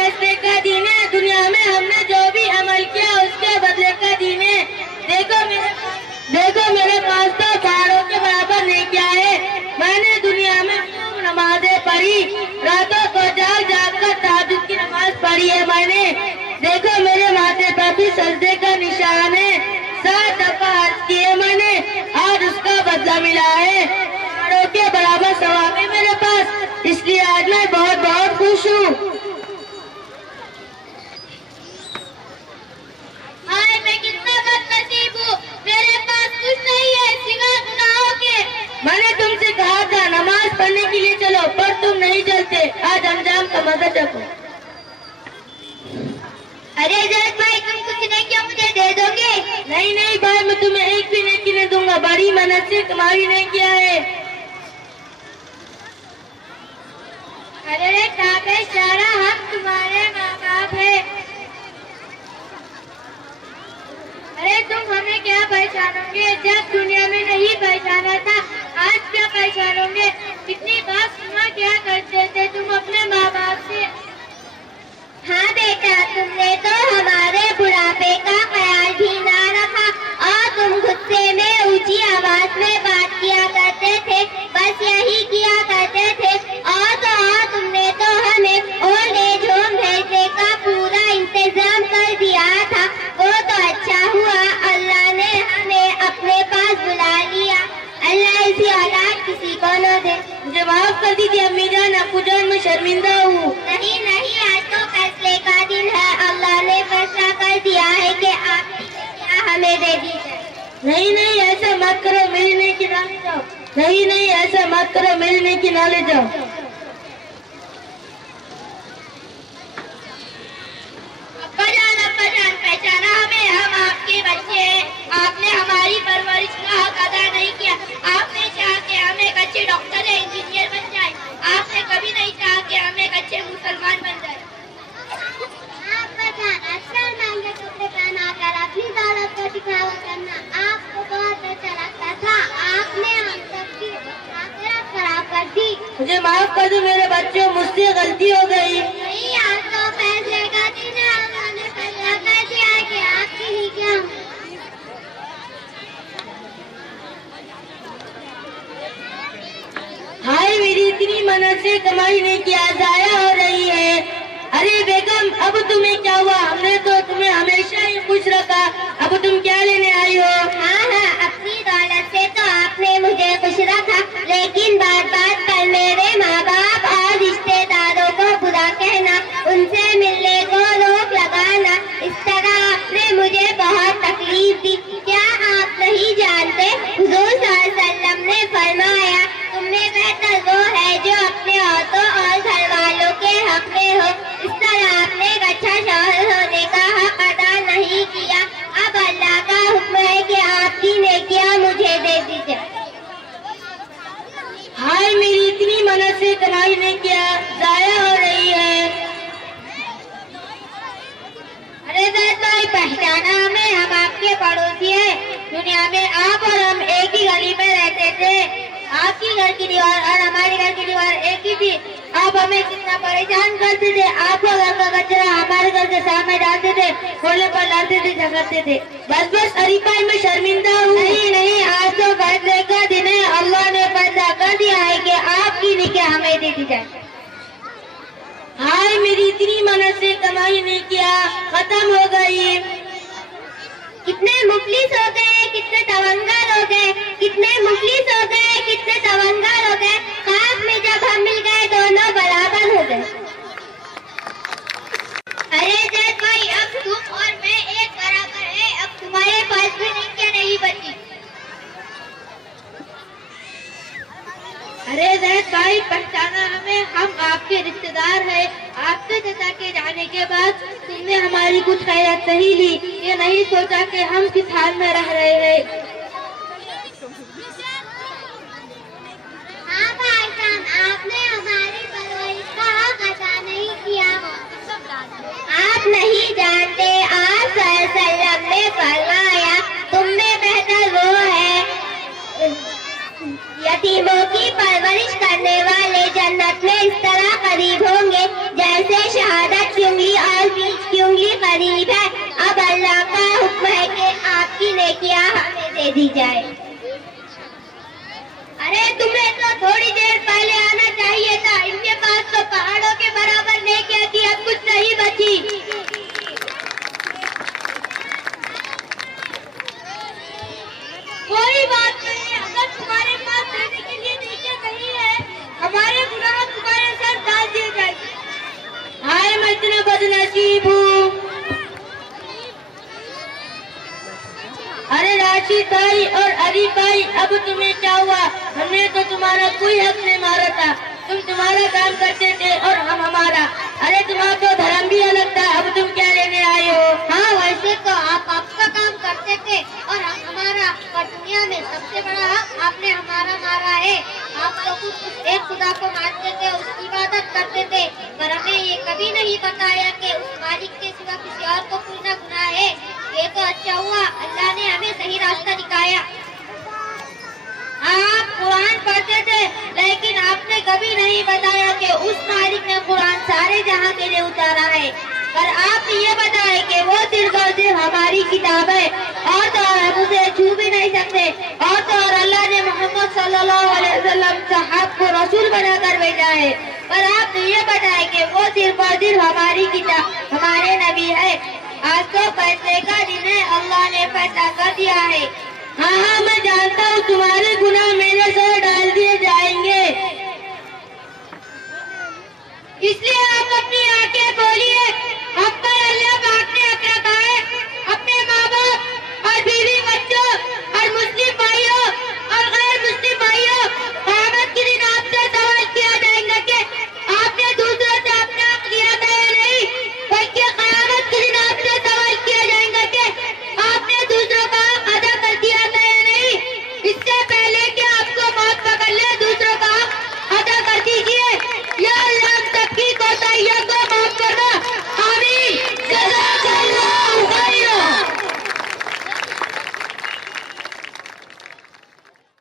फैसले का दिन है, दुनिया में हमने जो भी अमल किया उसके बदले का दिन है। देखो मेरे पास तो पहाड़ों के बराबर नहीं किया है। मैंने दुनिया में नमाजें पढ़ी, रातों को जाग कर तहज्जुद की नमाज पढ़ी है मैंने। देखो मेरे माथे पर भी सजदे का निशान है, 7 दफा हज किए मैंने, आज उसका बदला मिला है। पहाड़ों के बराबर सवाब है मेरे पास, इसलिए आज मैं बहुत बहुत खुश हूँ। मैं कितना बदनसीब हूँ, मेरे पास कुछ नहीं है सिवा गुनाहों के। मैंने तुमसे कहा था नमाज पढ़ने के लिए चलो, पर तुम नहीं चलते। आज अंजाम का मजा चखो। अरे जैद भाई, तुम कुछ नहीं क्या मुझे दे दोगे? नहीं भाई, मैं तुम्हें एक भी नहीं नहीं दूंगा, बड़ी मेहनत से कमाई नहीं किया है। अरे काका सारा हम तुम्हारे माँ बाप है। अरे तुम हमें क्या पहचानोगे, जब दुनिया में नहीं पहचाना था, आज क्या पहचानोगे? कितनी बात सुना क्या करते थे तुम अपने माँ बाप से। हाँ बेटा, तुमने तो हमारे बुढ़ापे का ख्याल भी ना रखा और तुम गुस्से में ऊंची आवाज में बात किया करते थे, बस यही किया करते थे। और तुमने तो हमें ओल्ड एज होम भेजने का पूरा इंतजाम कर दिया था। वो तो अच्छा हुआ अल्लाह ने हमें अपने पास बुला लिया। अल्लाह ऐसी औलाद किसी को न दे। मुझे माफ कर दीजिए अम्मी जान, अब्बू जान, मैं शर्मिंदा हूँ। नहीं, आज तो फैसले का दिन है। अल्लाह ने फैसला कर दिया है कि आपकी क्या हमें दे दी जाए। नहीं, ऐसा मत करो, मिलने की ना ले जाओ। नहीं, ऐसा मत करो, मिलने की ना ले जाओ। अब्बा जान, पहचाना हमें, हम आपके बच्चे हैं। आपने हमारी परवरिश का हक अदा नहीं किया। आपने चाहा कि हम एक अच्छे डॉक्टर या इंजीनियर बन जाए, आपने कभी नहीं चाहा कि हम एक अच्छे मुसलमान बन जाए। अक्सर महंगे कपड़े पहनाकर अपनी दौलत को दिखावा करना आपको बहुत अच्छा लगता था। आपने हम सबकी आखिरत खराब कर दी। मुझे माफ कर दो मेरे बच्चों, मुझसे गलती हो गई। नहीं, आज तो फैसले का दिन है। उन्होंने फैसला कर दिया कि आपकी ही क्या। हाय, मेरी इतनी मेहनत से कमाई नहीं किया, जाया हो रही है। अरे बेगम, अब तुम्हें क्या हुआ? हमने तो तुम्हें हमेशा ही खुश रखा, अब तुम क्या लेने आई हो? हाँ, अपनी दौलत से तो आपने मुझे खुश रखा, लेकिन बात पर मेरे माँ बाप और रिश्तेदारों को बुरा कहना, उनसे मिलने को रोक लगाना, इस तरह आपने मुझे बहुत तकलीफ दी। क्या आप नहीं जानते, हुजूर सल्लल्लाहु अलैहि वसल्लम ने फरमाया, तुमने बेहतर वो है जो अपने औरतों और घर वालों के हक में हो। इस तरह आपने एक अच्छा शौहर होने का हक अदा नहीं किया। अब अल्लाह का हुक्म है कि आपकी नेकियां मुझे दे दीजिए। हाय, मेरी इतनी मेहनत से कमाई नहीं किया, जाया हो रही है। अरे भाई, पहचाना हमें, हम आपके पड़ोसी हैं। दुनिया में आप और हम एक ही गली में रहते थे। आपकी घर की दीवार और हमारे घर की दीवार एक ही थी। आप हमें कितना परेशान करते थे। आपका घर का कचरा हमारे घर के सामने डालते थे, खोले पर लाते थे, झगड़ते थे। बस अरीफा, मैं शर्मिंदा हूँ। नहीं, आज तो फैसले का दिन है। अल्लाह ने फैसला कर दिया है कि आपकी निकाह हमें दे दी जाए। हाय, मेरी इतनी मेहनत से कमाई नहीं किया, खत्म हो गई। कितने मुफलिस हो गए, कितने तवंगर हो गए, कितने मुफलिस हो गए, कितने तवंगर हो गए। खास में जब हम मिल गए दोनों बराबर हो गए। अरे जैद भाई, अब तुम और मैं एक बराबर है। अब तुम्हारे पास भी नहीं बची। अरे जैद भाई, पहचाना हमें, हम आपके रिश्तेदार हैं। आपके चाचा के जाने के बाद तुमने हमारी कुछ खैरियत नहीं ली, ये नहीं सोचा कि हम किस हाल में रह रहे हैं। हाँ भाईजान, आपने हमारी परवरिश का हक अदा नहीं किया। आप नहीं जानते, आप सल्लल्लाहु ने फरमाया, तुम में बेहतर वो है यतीमों की परवरिश करने वाले जन्नत में इस तरह करीब होंगे जैसे शहादत की दे दी जाए। अरे तुम्हें तो थोड़ी देर पहले आना चाहिए था। इनके पास तो पहाड़ों के बराबर नेकियां थी, अब कुछ नहीं बची। कोई बात नहीं, अगर तुम्हारे पास देने के लिए नेकियां नहीं है, हमारे गुनाह तुम्हारे सर डाल दिए जाएंगे। हाय मैं इतना बदनसीब हूँ। अरे राशिद भाई और अरीफ भाई, अब तुम्हें क्या हुआ? हमने तो तुम्हारा कोई हक नहीं मारा था। तुम तुम्हारा काम करते थे और हम हमारा। अरे तुम्हारा तो धर्म भी अलग था, अब तुम क्या लेने आए हो? हाँ वैसे तो आप आपका काम करते थे और हम हमारा, पर दुनिया में सबसे बड़ा हक आपने हमारा मारा है। आप तो कुछ एक खुदा को मानते थे, उसकी इबादत करते थे, पर हमें ये कभी नहीं बताया कि उस मालिक के सिवा किसी और को पूजना गुनाह है। ये तो अच्छा हुआ अल्लाह ने हमें सही रास्ता दिखाया। आप कुरान पढ़ते थे, लेकिन आपने कभी नहीं बताया कि उस मालिक ने कुरान सारे जहां के लिए उतारा है। पर आप ये बताएं कि वो सिर्फ और सिर्फ हमारी किताब है और तो और हम उसे छू भी नहीं सकते। और तो और अल्लाह ने मोहम्मद सल्लल्लाहु अलैहि वसल्लम साहब को रसूल बनाकर भेजा है। पर आप ये बताएं कि वो सिर्फ और सिर्फ हमारी किताब, हमारे नबी है। आज तो फैसले का दिन है, अल्लाह ने फैसला कर दिया है। हाँ हाँ मैं जानता हूँ, तुम्हारे गुनाह मेरे सर डाल दिए जाएंगे, इसलिए आप अपनी आंखें खोलिए। अब पर अल्लाह पाक ने अपना कहा